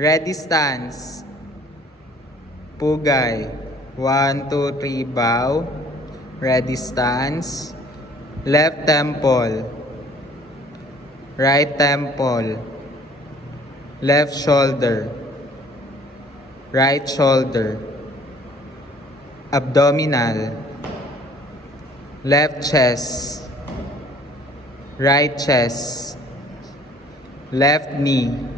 Ready stance. Pugay. 1, 2, 3, bow. Ready stance. Left temple. Right temple. Left shoulder. Right shoulder. Abdominal. Left chest. Right chest. Left knee.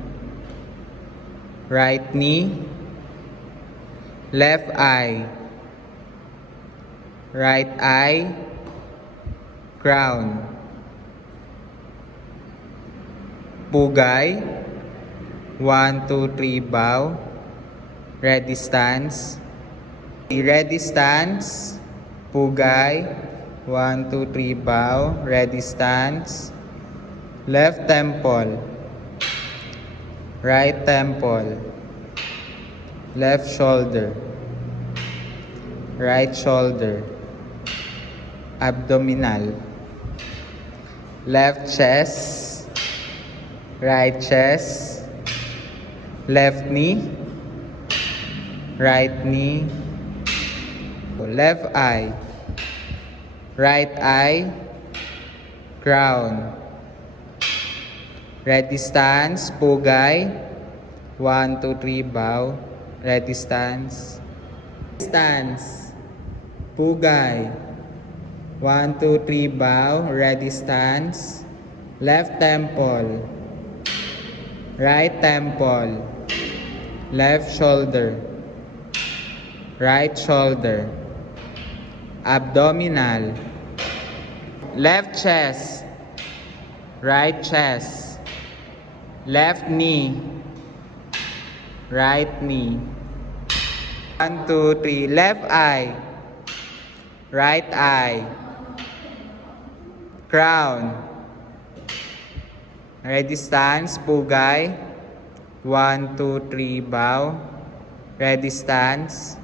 Right knee. Left eye. Right eye. Crown. Pugay. 1, 2, 3, bow. Ready stance. Ready stance. Pugay. 1, 2, 3, bow. Ready stance. Left temple. Right temple. Left shoulder. Right shoulder. Abdominal. Left chest. Right chest. Left knee. Right knee. Left eye. Right eye. Crown. Ready stance. Pugay. 1, 2, 3, bow. Ready stance. Stance. Pugay. 1, 2, 3, bow. Ready stance. Left temple. Right temple. Left shoulder. Right shoulder. Abdominal. Left chest. Right chest. Left knee. Right knee. 1, 2, 3. Left eye. Right eye. Crown. Ready stance. Pugay. 1, 2, 3, bow. Ready stance.